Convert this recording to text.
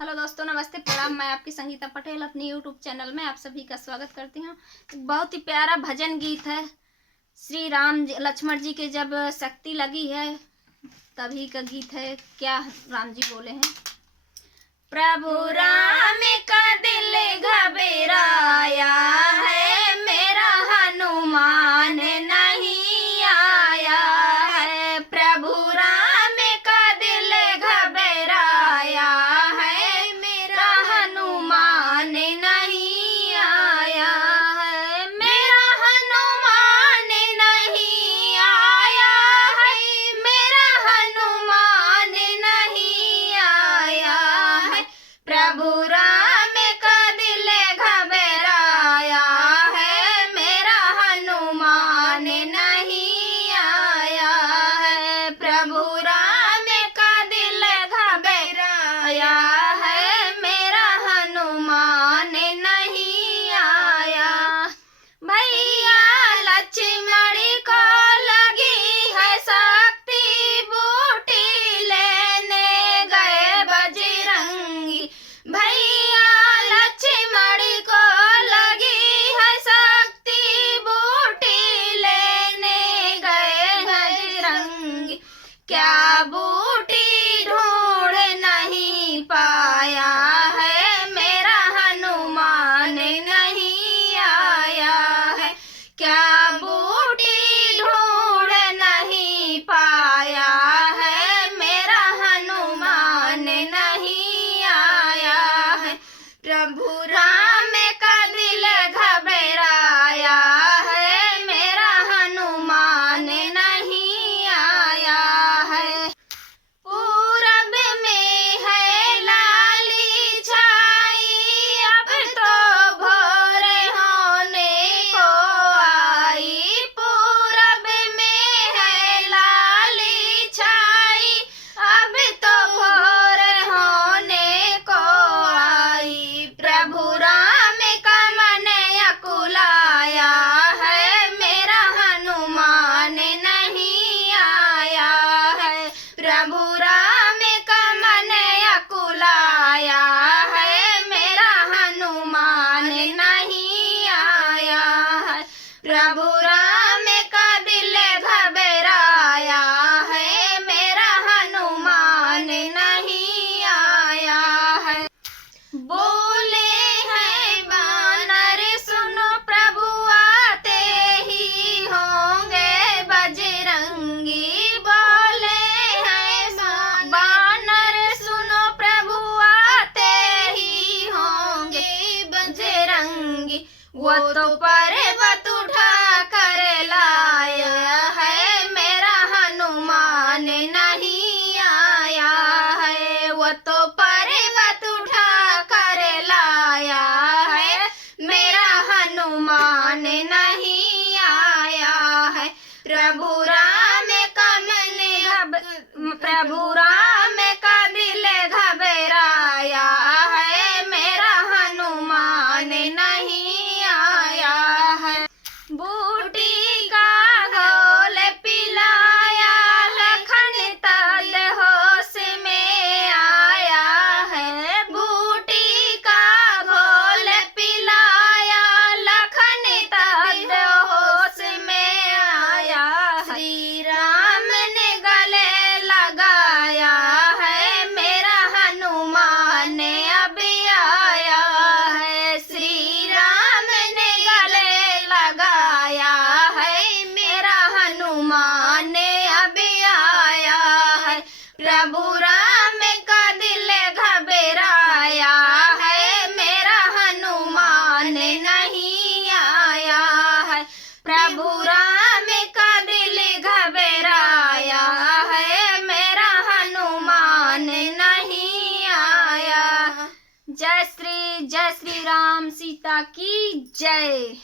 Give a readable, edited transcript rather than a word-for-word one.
Hello दोस्तों, नमस्ते, प्रणाम। मैं आपकी संगीता पटेल अपनी यूट्यूब चैनल में आप सभी का स्वागत करती हूँ। बहुत ही प्यारा भजन गीत है। श्री राम लक्ष्मण जी के जब शक्ति लगी है तभी का गीत है। क्या राम जी बोले हैं, प्रभु राम का दिल घबराया है, मेरा हनुमान नहीं आया है। प्रभु राम का दिल घबराया है, मेरा हनुमान नहीं आया है। मेरा हनुमान नहीं आया है, मेरा हनुमान नहीं आया है। प्रभु राम का दिल घबराया है, मेरा हनुमान नहीं आया है। प्रभु राम का दिल घबराया है, मेरा हनुमान नहीं आया। भैया लक्ष्मण को लगी है शक्ति, बूटी लेने गए बजरंगी। भैया लक्ष्मण को लगी है शक्ति, बूटी लेने गए बजरंगी। क्या बूटी ढूंढ नहीं पाया है, मेरा हनुमान नहीं आया है। क्या बूटी ढूंढ नहीं पाया है, मेरा हनुमान नहीं आया है। प्रभु राम का दिल घबराया है, मेरा हनुमान नहीं आया है। पूरब में है लाली छाई, अब तो भोर होने को आई। पूरब में है लाली छाई, अब तो भोर होने को आई। प्रभु राम का मन अकुलाया है, मेरा हनुमान नहीं आया है। प्रभु राम का मन अकुलाया है, मेरा हनुमान नहीं आया है। प्रभु राम का दिल घबराया है, मेरा हनुमान नहीं आया है। बोले हैं वानर सुनो, प्रभु आते ही होंगे बजरंगी। बोले हैं वानर सुनो, प्रभु आते ही होंगे बजरंगी। वो तो पर्वत उठा कर लाया है, मेरा हनुमान नहीं आया है। वो तो पर्वत उठा कर लाया है, मेरा हनुमान नहीं आया है। प्रभु राम का प्रभु राम का दिल घबराया है, मेरा हनुमान नहीं आया है। बूटी का घोल पिलाया, लखन तद होश में आया है। बूटी का घोल पिलाया, लखन तद होश में आया है। श्री राम ने गले लगाया है, मेरा हनुमान अब आया है। श्री राम ने गले लगाया है, मेरा हनुमान अब आया है। प्रभु राम का दिल घबराया है, मेरा हनुमान नहीं आया है। प्रभु राम का दिल घबराया है, मेरा हनुमान नहीं आया। जय श्री राम सीता की जय।